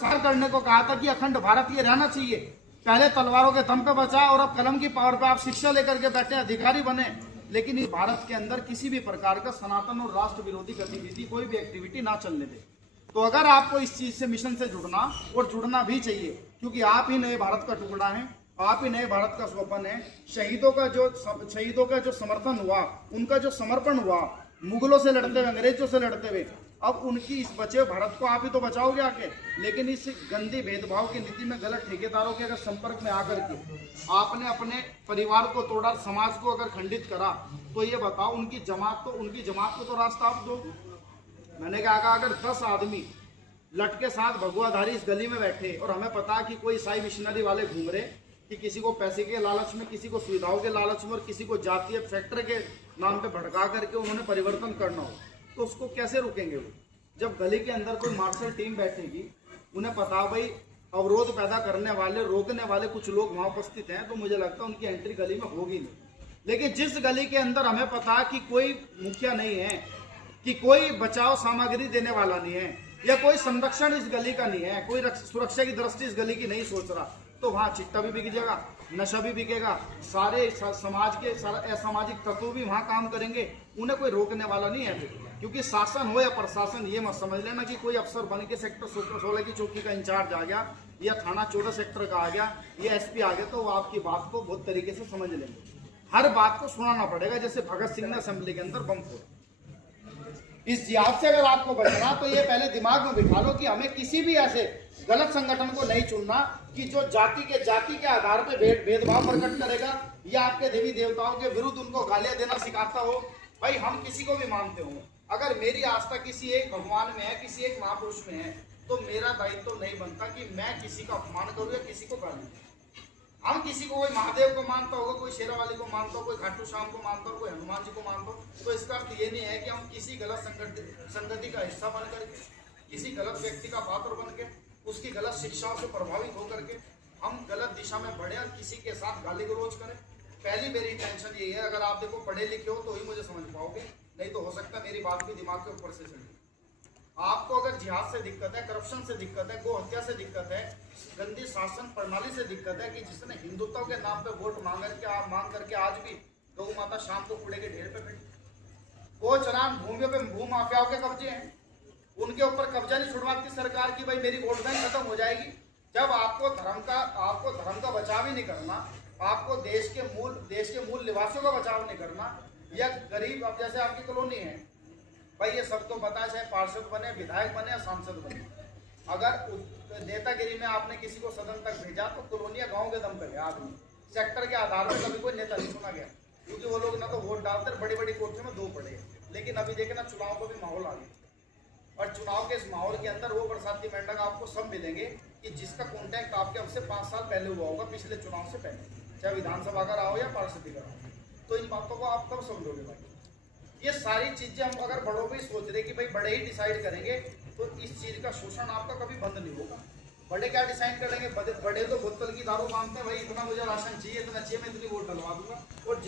करने को कहा था कि अखंड भारत ये रहना चाहिए। पहले तलवारों के दम पे बचा और अब कलम की पावर पे आप शिक्षा लेकर के बैठे अधिकारी बने। लेकिन इस भारत के अंदर किसी भी प्रकार का सनातन और राष्ट्र विरोधी गतिविधि कोई भी एक्टिविटी ना चलने दे। तो अगर आपको इस चीज से मिशन से जुड़ना और जुड़ना भी चाहिए, क्योंकि आप ही नए भारत का टुकड़ा है, आप ही नए भारत का स्वप्न है। शहीदों का जो समर्थन हुआ, उनका जो समर्पण हुआ, मुगलों से लड़ते हुए, अंग्रेजों से लड़ते हुए, अब उनकी इस बचे भारत को आप ही तो बचाओगे आके। लेकिन इस गंदी भेदभाव की नीति में गलत ठेकेदारों के अगर संपर्क में आकर के आपने अपने परिवार को तोड़ा, समाज को अगर खंडित करा, तो ये बताओ उनकी जमात को तो रास्ता आप दो। मैंने कहा अगर 10 आदमी लट के साथ भगवाधारी इस गली में बैठे और हमें पता कि कोई ईसाई मिशनरी वाले घूम रहे कि किसी को पैसे के लालच में, किसी को सुविधाओं के लालच में और किसी को जातीय फैक्टर के नाम पे भड़का करके उन्होंने परिवर्तन करना हो, तो उसको कैसे रुकेंगे वो? जब गली के अंदर कोई मार्शल टीम बैठेगी, उन्हें पता भाई अवरोध पैदा करने वाले, रोकने वाले कुछ लोग वहां उपस्थित हैं, तो मुझे लगता है उनकी एंट्री गली में होगी नहीं। लेकिन जिस गली के अंदर हमें पता कि कोई मुखिया नहीं है, कि कोई बचाव सामग्री देने वाला नहीं है, या कोई संरक्षण इस गली का नहीं है, कोई सुरक्षा की दृष्टि इस गली की नहीं सोच रहा, तो वहां चिट्टा भी बिक जाएगा, नशा भी बिकेगा, सारे समाज के असामाजिक तत्व भी वहां काम करेंगे, उन्हें कोई रोकने वाला नहीं है। क्योंकि शासन हो या प्रशासन, ये मत समझ लेना कि कोई अफसर बन के सेक्टर 16 की चौकी का इंचार्ज आ गया या थाना 14 सेक्टर का आ गया या एसपी आ गया, तो वो आपकी बात को बहुत तरीके से समझ लेंगे। हर बात को सुनाना पड़ेगा, जैसे भगत सिंह ने असेंबली के अंदर बम फोड़ा। इस जिहाद से अगर आपको बचना, तो ये पहले दिमाग में बिठा लो कि हमें किसी भी ऐसे गलत संगठन को नहीं चुनना कि जो जाति के आधार पे भेदभाव प्रकट करेगा या आपके देवी देवताओं के विरुद्ध उनको गालियां देना सिखाता हो। भाई हम किसी को भी मानते होंगे, अगर मेरी आस्था किसी एक भगवान में है, किसी एक महापुरुष में है, तो मेरा दायित्व तो नहीं बनता कि मैं किसी का अपमान करूं या किसी को गाली दूं। हम किसी को, कोई महादेव को मानता होगा, कोई शेरावाली को मानता हो, कोई खाटू श्याम को मानता हो, कोई हनुमान जी को मानता हो, तो इसका अर्थ ये नहीं है कि हम किसी गलत संगति का हिस्सा बन करके, किसी गलत व्यक्ति का पात्र बन के, उसकी गलत शिक्षाओं से प्रभावित होकर के हम गलत दिशा में बढ़े और किसी के साथ गाली गलौज करें। पहली मेरी इंटेंशन यही है, अगर आप देखो पढ़े लिखे हो तो ही मुझे समझ पाओगे, नहीं तो हो सकता है मेरी बात भी दिमाग के ऊपर से चले। आपको अगर जिहाद से दिक्कत है, करप्शन से दिक्कत है, गो हत्या से दिक्कत है, गंदी शासन प्रणाली से दिक्कत है कि जिसने हिंदुत्व के नाम पे वोट मांग करके आज भी गौ माता शाम को कूड़े के ढेर पे खड़ी। गो चलान भूमियों पे भू माफियाओं के कब्जे हैं, उनके ऊपर कब्जा नहीं छुड़वाती सरकार की भाई मेरी वोट बैंक खत्म हो जाएगी। जब आपको धर्म का बचाव ही नहीं करना, आपको देश के मूल निवासियों का बचाव नहीं करना, या गरीब, अब जैसे आपकी कॉलोनी है भाई, ये सब तो पता है, चाहे पार्षद बने, विधायक बने या सांसद बने, अगर नेतागिरी में आपने किसी को सदन तक भेजा तो कॉलोनिया गांव के दम पे गया आदमी, सेक्टर के आधार पर कभी कोई नेता नहीं चुना गया, क्योंकि वो लोग ना तो वोट डालते, बड़ी बड़ी कोठियों में दो पड़े। लेकिन अभी देखे ना, चुनाव का भी माहौल आ गया, और चुनाव के इस माहौल के अंदर वो बरसाती मेंढक आपको सब मिलेंगे कि जिसका कॉन्टैक्ट आपके हमसे 5 साल पहले हुआ होगा, पिछले चुनाव से पहले, चाहे विधानसभा का रहा हो या पार्षदी का रहा हो। तो इन बातों को आप कब समझोगे भाई? ये सारी चीजें हम अगर बड़ों पे सोच रहे कि भाई बड़े ही डिसाइड करेंगे, तो इस चीज का शोषण आपका कभी बंद नहीं होगा। बड़े क्या डिसाइड करेंगे? बड़े तो बोतल की दारू मांगते हैं, भाई इतना मुझे राशन चाहिए, इतना चाहिए, मैं इतनी वोट डलवा दूंगा। और